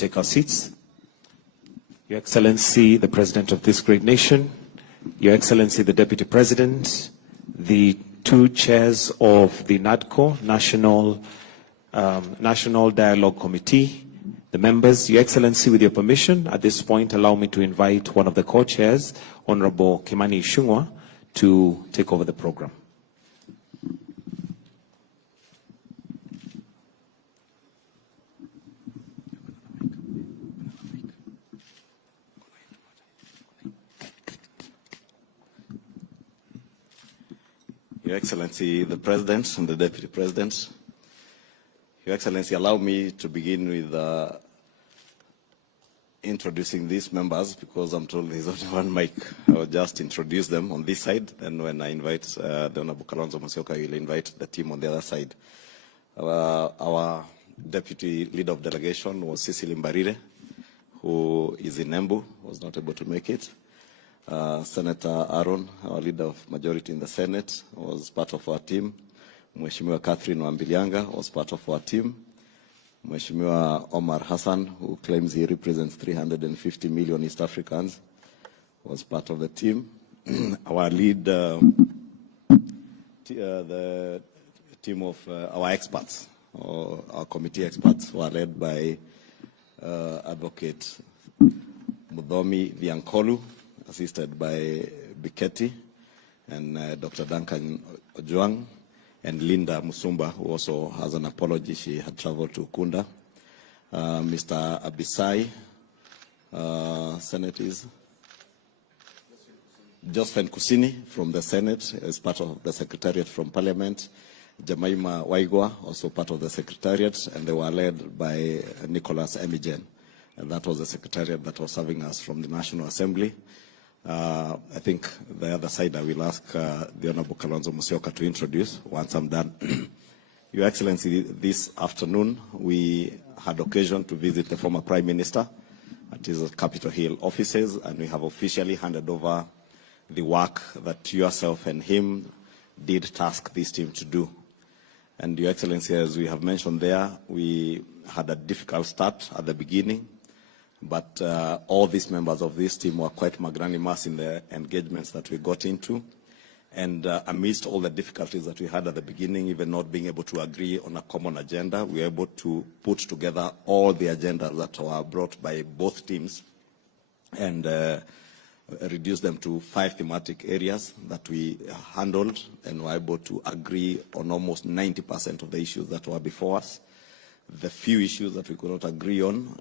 take our seats. Your Excellency, the President of this great nation, Your Excellency, the Deputy President, the two chairs of the NADCO, National Dialogue Committee, the members, Your Excellency, with your permission, at this point, allow me to invite one of the co-chairs, Honorable Kimani Ichung'wah, to take over the program. Your Excellency, the President and the Deputy President, Your Excellency, allow me to begin with introducing these members, because I'm told there's only one mic. I will just introduce them on this side, and when I invite the Honorable Kalonzo Musyoka, you'll invite the team on the other side. Our Deputy Leader of Delegation was Cecily Mbarire, who is in Embu, was not able to make it. Senator Aaron, our Leader of Majority in the Senate, was part of our team. Mheshimiwa Catherine Wambilianga was part of our team. Mheshimiwa Omar Hassan, who claims he represents 350 million East Africans, was part of the team. Our lead, the team of our experts, or our committee experts, were led by Advocate Mudomi Viankolu, assisted by Biketi and Dr. Duncan Ojuang, and Linda Musumba, who also has an apology. She had traveled to Kunda. Mr. Abisai, Senate is Josephine Kusini from the Senate, as part of the Secretariat from Parliament. Jemima Waigwa, also part of the Secretariat, and they were led by Nicholas Emigen. And that was the Secretariat that was serving us from the National Assembly. I think the other side I will ask the Honorable Kalonzo Musyoka to introduce once I'm done. Your Excellency, this afternoon we had occasion to visit the former Prime Minister at his Capitol Hill offices, and we have officially handed over the work that yourself and him did task this team to do. And Your Excellency, as we have mentioned there, we had a difficult start at the beginning, but all these members of this team were quite magnanimous in the engagements that we got into. And amidst all the difficulties that we had at the beginning, even not being able to agree on a common agenda, we were able to put together all the agendas that were brought by both teams and reduce them to 5 thematic areas that we handled, and were able to agree on almost 90% of the issues that were before us. The few issues that we could not agree on,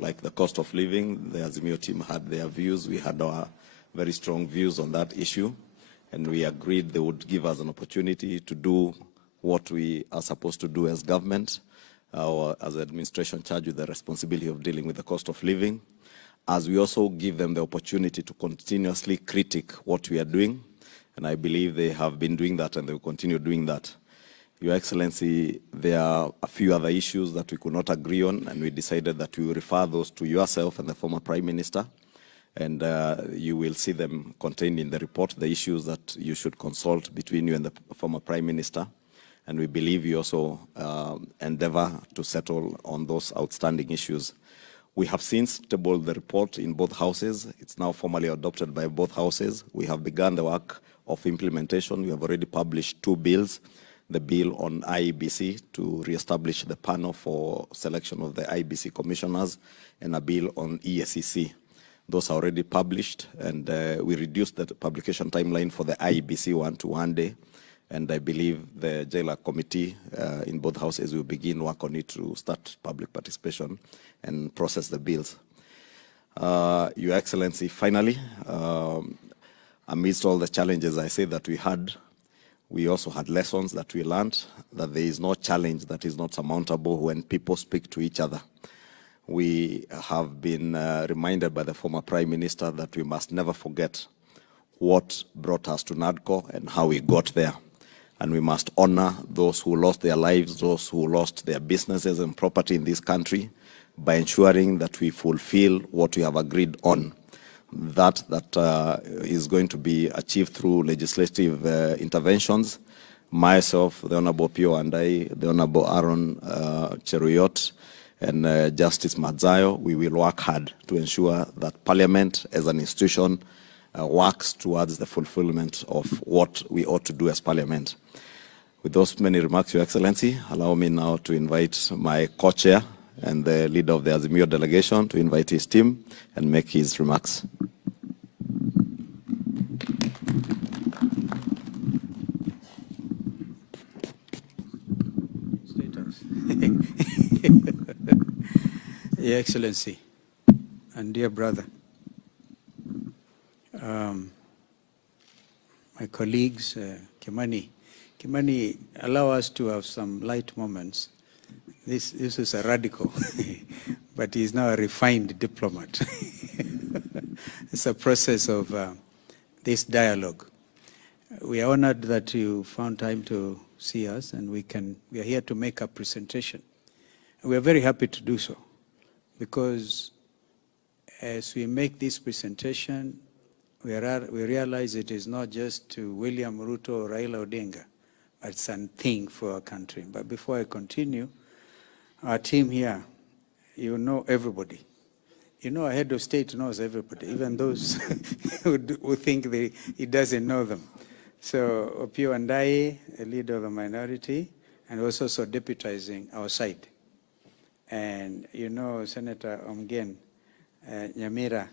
like the cost of living, the Azimio team had their views. We had our very strong views on that issue, and we agreed they would give us an opportunity to do what we are supposed to do as government, or as administration charged with the responsibility of dealing with the cost of living, as we also give them the opportunity to continuously critique what we are doing. And I believe they have been doing that, and they will continue doing that. Your Excellency, there are a few other issues that we could not agree on, and we decided that we will refer those to yourself and the former Prime Minister, and you will see them contained in the report, the issues that you should consult between you and the former Prime Minister. And we believe you also endeavor to settle on those outstanding issues. We have since tabled the report in both houses. It's now formally adopted by both houses. We have begun the work of implementation. We have already published 2 bills. The bill on IEBC to reestablish the panel for selection of the IEBC commissioners, and a bill on EACC. Those are already published, and we reduced the publication timeline for the IEBC one to 1 day. And I believe the Jailer Committee in both houses will begin work on it to start public participation and process the bills. Your Excellency, finally, amidst all the challenges I say that we had, we also had lessons that we learned, that there is no challenge that is not surmountable when people speak to each other. We have been reminded by the former Prime Minister that we must never forget what brought us to NADCO and how we got there. And we must honor those who lost their lives, those who lost their businesses and property in this country, by ensuring that we fulfill what we have agreed on. That is going to be achieved through legislative interventions. Myself, the Honorable Pio and I, the Honorable Aaron Cheruyot, and Justice Madzayo, we will work hard to ensure that Parliament as an institution works towards the fulfillment of what we ought to do as Parliament. With those many remarks, Your Excellency, allow me now to invite my co-chair and the leader of the Azimio delegation to invite his team and make his remarks. Your Excellency and dear brother, my colleagues, Kimani, allow us to have some light moments. This is a radical, but he's now a refined diplomat. It's a process of this dialogue. We are honored that you found time to see us, and we are here to make a presentation. We are very happy to do so, because as we make this presentation, we realize it is not just to William Ruto or Raila Odinga, but it's a thing for our country. But before I continue, our team here, you know everybody. You know, our head of state knows everybody, even those who think he doesn't know them. So Opio Andai, a leader of the minority, and also deputizing our side. And you know, Senator Omgen Nyamira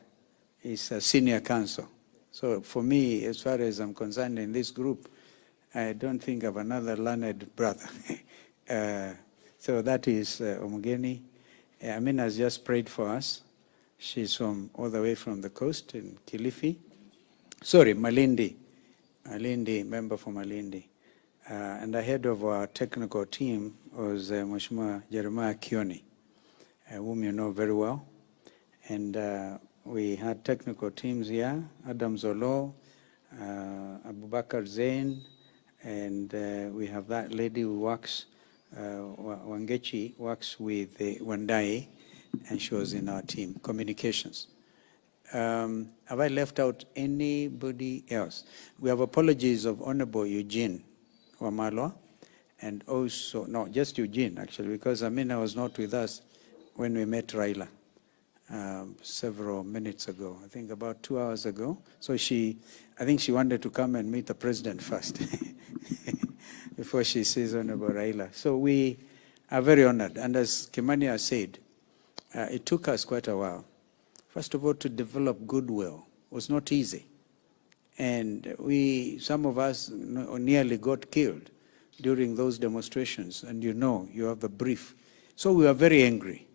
is a senior counsel. So for me, as far as I'm concerned in this group, I don't think of another learned brother. So that is Omgeni. Amina has just prayed for us. She's all the way from the coast in Kilifi. Sorry, Malindi. Malindi, member for Malindi. And the head of our technical team was Mheshimiwa Jeremiah Kioni, whom you know very well. And we had technical teams here, Adam Zolo, Abubakar Zain, and we have that lady who works, Wangechi, works with Wandai, and she was in our team, communications. Have I left out anybody else? We have apologies of Honorable Eugene Wamalwa, and also, no, just Eugene actually, because Amina was not with us when we met Raila several minutes ago, I think about 2 hours ago. So I think she wanted to come and meet the president first before she sees Honorable Raila. So we are very honored. And as Kimani has said, it took us quite a while. First of all, to develop goodwill was not easy. And some of us nearly got killed during those demonstrations. And you know, you have the brief. So we were very angry.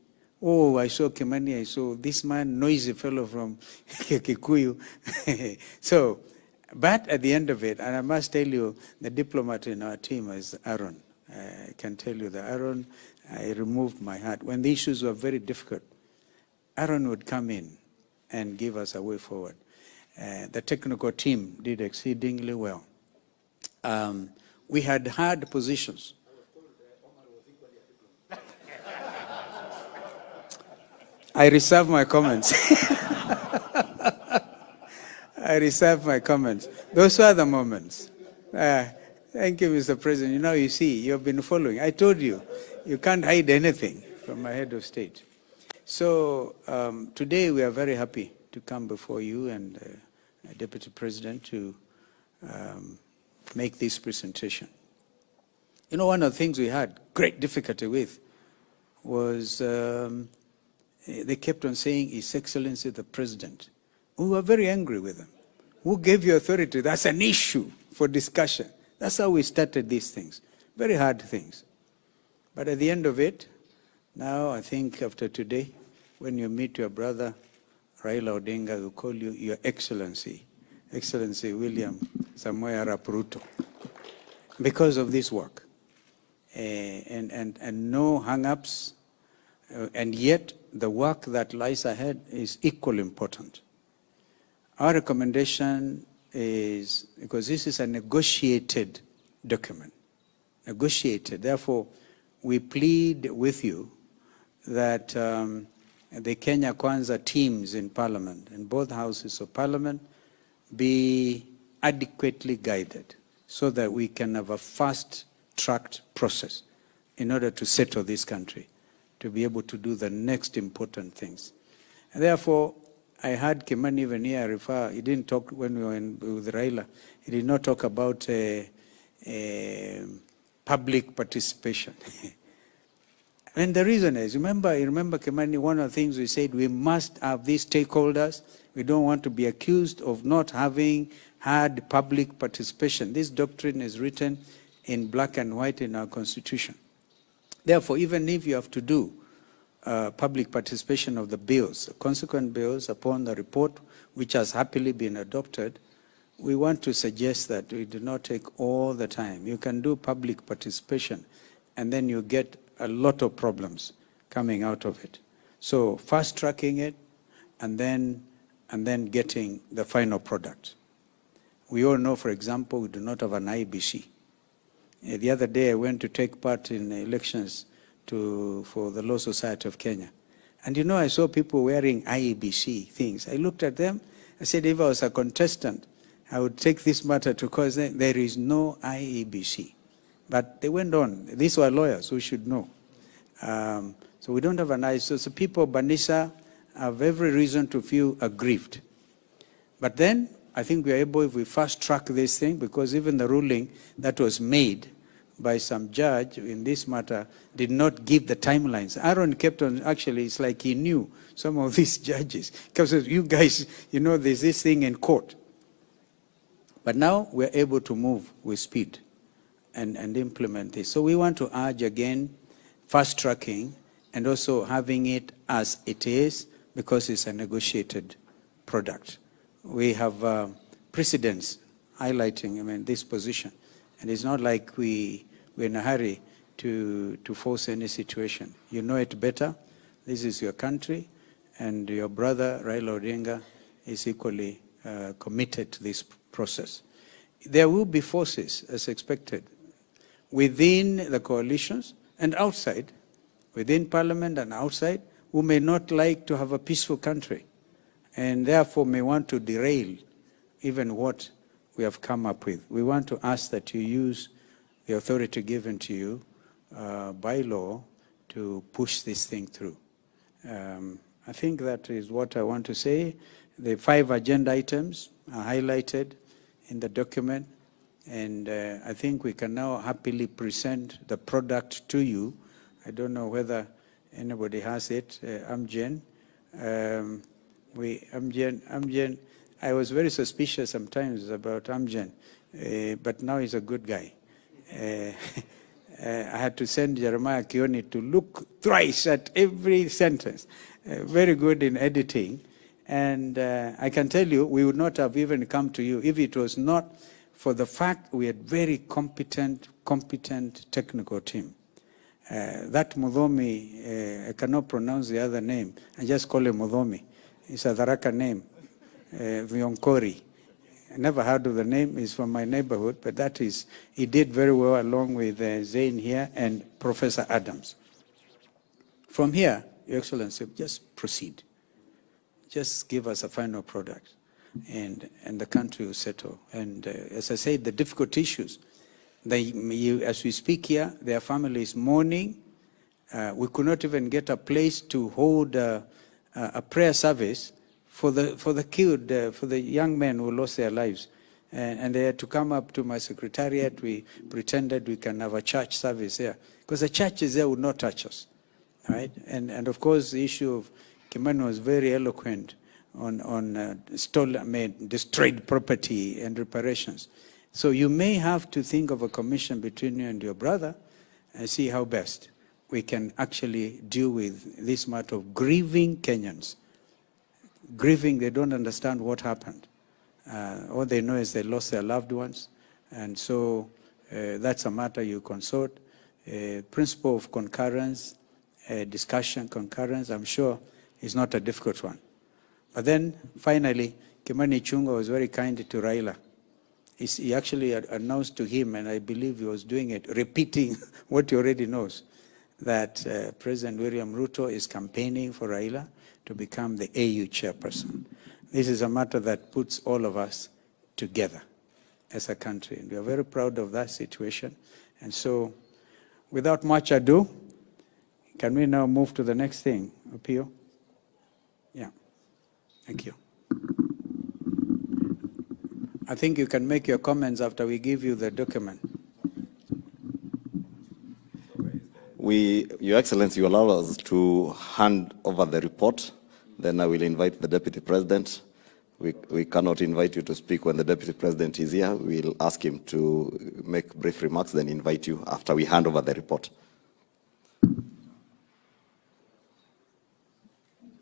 Oh, I saw Kimani, I saw this man, noisy fellow from Kikuyu. So, but at the end of it, and I must tell you, the diplomat in our team is Aaron. I can tell you that Aaron, I removed my hat. When the issues were very difficult, Aaron would come in and give us a way forward. The technical team did exceedingly well. We had hard positions. I reserve my comments. I reserve my comments. Those were the moments. Thank you, Mr. President. You know, you see, you've been following. I told you, you can't hide anything from my head of state. So today we are very happy to come before you and Deputy President to make this presentation. You know, one of the things we had great difficulty with was they kept on saying, His Excellency the President. We were very angry with them. Who gave you authority? That's an issue for discussion. That's how we started these things. Very hard things. But at the end of it, now I think after today, when you meet your brother, Raila Odinga, will call you Your Excellency, Excellency William Samoei Arap Ruto, because of this work. And no hang-ups, and yet the work that lies ahead is equally important. Our recommendation is, because this is a negotiated document, negotiated, therefore we plead with you that the Kenya Kwanza teams in Parliament, in both houses of Parliament, be adequately guided so that we can have a fast-tracked process in order to settle this country to be able to do the next important things. And therefore, I heard Kimani even here refer, he didn't talk when we were with Raila, he did not talk about public participation. And the reason is, remember Kimani, one of the things we said, we must have these stakeholders. We don't want to be accused of not having had public participation. This doctrine is written in black and white in our constitution. Therefore, even if you have to do public participation of the bills, consequent bills upon the report, which has happily been adopted, we want to suggest that we do not take all the time. You can do public participation, and then you get a lot of problems coming out of it. So fast-tracking it, and then getting the final product. We all know, for example, we do not have an IEBC. The other day, I went to take part in elections for the Law Society of Kenya. And you know, I saw people wearing IEBC things. I looked at them, I said, if I was a contestant, I would take this matter to court. There is no IEBC. But they went on. These were lawyers who should know. So we don't have an IEBC. So people, Banisa, have every reason to feel aggrieved. But then, I think we are able, if we fast-track this thing, because even the ruling that was made by some judge in this matter did not give the timelines. Aaron kept on, actually, it's like he knew some of these judges. Because you guys, you know, there's this thing in court. But now we're able to move with speed and implement this. So we want to urge again, fast-tracking and also having it as it is, because it's a negotiated product. We have precedents highlighting, this position. And it's not like we're in a hurry to force any situation. You know it better. This is your country, and your brother, Raila Odinga, is equally committed to this process. There will be forces, as expected, within the coalitions and outside, within parliament and outside, who may not like to have a peaceful country, and therefore may want to derail even what we have come up with. We want to ask that you use the authority given to you by law to push this thing through. I think that is what I want to say. The 5 agenda items are highlighted in the document, and I think we can now happily present the product to you. I don't know whether anybody has it. Amgen. Amgen, I was very suspicious sometimes about Amgen, but now he's a good guy. I had to send Jeremiah Kioni to look thrice at every sentence. Very good in editing. And I can tell you, we would not have even come to you if it was not for the fact we had very competent technical team. That Mudhomi, I cannot pronounce the other name. I just call him Mudhomi. It's a Tharaka name, Vionkori. I never heard of the name. He's from my neighborhood, but that is, he did very well along with Zain here and Professor Adams. From here, Your Excellency, just proceed. Just give us a final product, and the country will settle. And as I said, the difficult issues, as we speak here, their family is mourning. We could not even get a place to hold a prayer service for the killed, for the young men who lost their lives. And they had to come up to my secretariat. We pretended we can have a church service there, because the churches there would not touch us, right? And of course, the issue of Kimani was very eloquent on destroyed property and reparations. So you may have to think of a commission between you and your brother and see how best we can actually deal with this matter of grieving Kenyans. Grieving, they don't understand what happened. All they know is they lost their loved ones. And so that's a matter you consort. Principle of concurrence, discussion, concurrence, I'm sure is not a difficult one. But then finally, Kimani Ichung'wah was very kind to Raila. He actually announced to him, and I believe he was doing it, repeating what he already knows, that President William Ruto is campaigning for Raila to become the AU chairperson. This is a matter that puts all of us together as a country. And we are very proud of that situation. And so, without much ado, Can we now move to the next thing, Opio? Yeah, thank you. I think you can make your comments after we give you the document. Your Excellency, you allow us to hand over the report. Then I will invite the Deputy President. We cannot invite you to speak when the Deputy President is here. We'll ask him to make brief remarks, then invite you after we hand over the report.